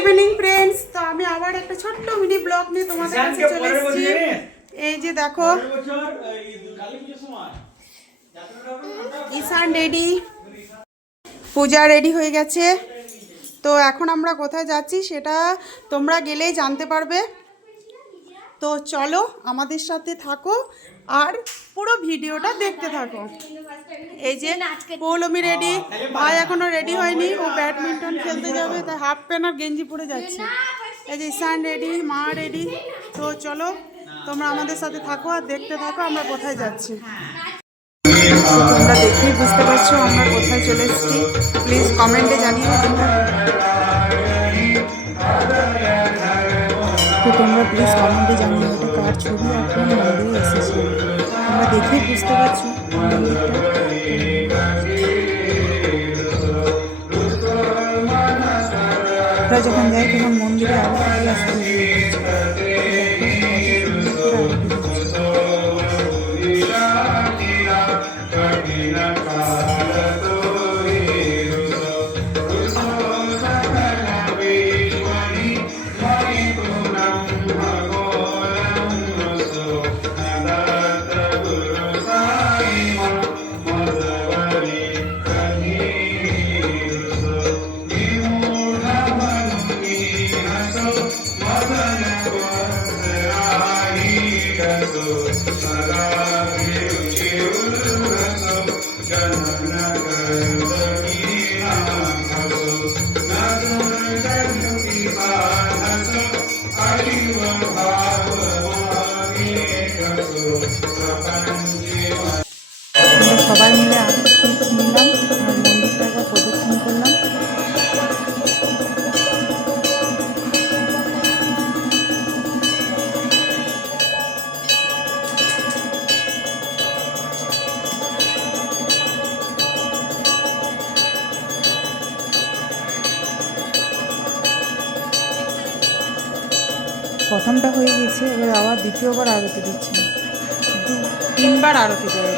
Evening friends, তো আমি আবার একটা ছোট্ট মিনি ব্লগ নিয়ে তোমাদের কাছে চলে এসেছি। এই যে দেখো ঈশান রেডি, পূজা রেডি হয়ে গেছে। তো এখন আমরা কোথায় যাচ্ছি সেটা তোমরা গেলেই জানতে পারবে। তো চলো আমাদের সাথে থাকো আর পুরো ভিডিওটা দেখতে থাকো। এই যে পৌলমি রেডি, ভাই এখনো রেডি হয়নি, ও ব্যাডমিন্টন খেলতে যাবে তাই হাফ প্যান্ট আর গেঞ্জি পরে যাচ্ছে। এই যে ঈশান রেডি, মা রেডি। তো চলো তোমরা আমাদের সাথে থাকো আর দেখতে থাকো আমরা কোথায় যাচ্ছি। তোমরা দেখেই বুঝতে পারছো আমরা কোথায় চলে এসেছি। প্লিজ কমেন্টে জানিও তোমরা। তো তোমরা প্লিজ কমেন্টে জানিও এটা কার ছবি আর কোন মন্দিরে এসেছি। তোমরা দেখেই বুঝতে পারছো মন্দিরটা। আমরা যখন যাই তখন মন্দিরে আরতি দিয়ে আসতে সবাই মিলে আরতি নিলাম আর মন্দিরটা একবার প্রদক্ষিণ করলাম। প্রথমটা হয়ে গেছে, এবার আবার দ্বিতীয়বার আরতি দিচ্ছে, 3বার আরতি দেয়।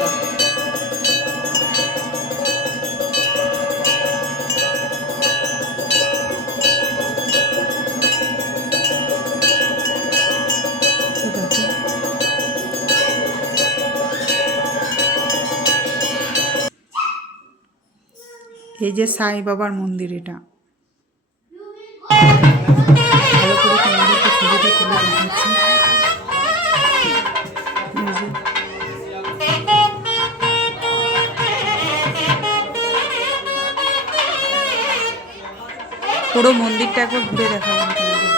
এই যে সাই বাবার মন্দির, এটা ভালো করে তোমাদেরকে ছবিটা তুলে দেখাচ্ছি। পুরো মন্দিরটা একবার ঘুরে দেখালাম তোমাদের।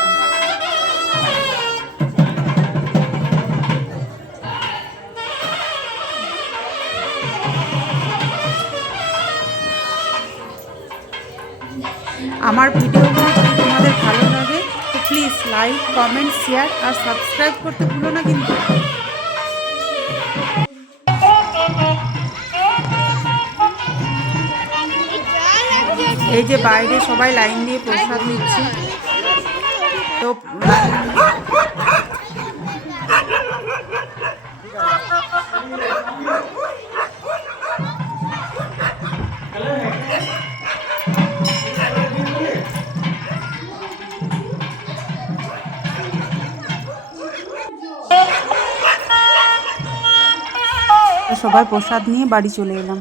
আমার ভিডিওগুলো যদি তোমাদের ভালো লাগে তো প্লিজ লাইক, কমেন্ট, শেয়ার আর সাবস্ক্রাইব করতে ভুলো না কিন্তু। এই যে বাইরে সবাই লাইন দিয়ে প্রসাদ নিচ্ছে। তো সবাই প্রসাদ নিয়ে বাড়ি চলে এলাম।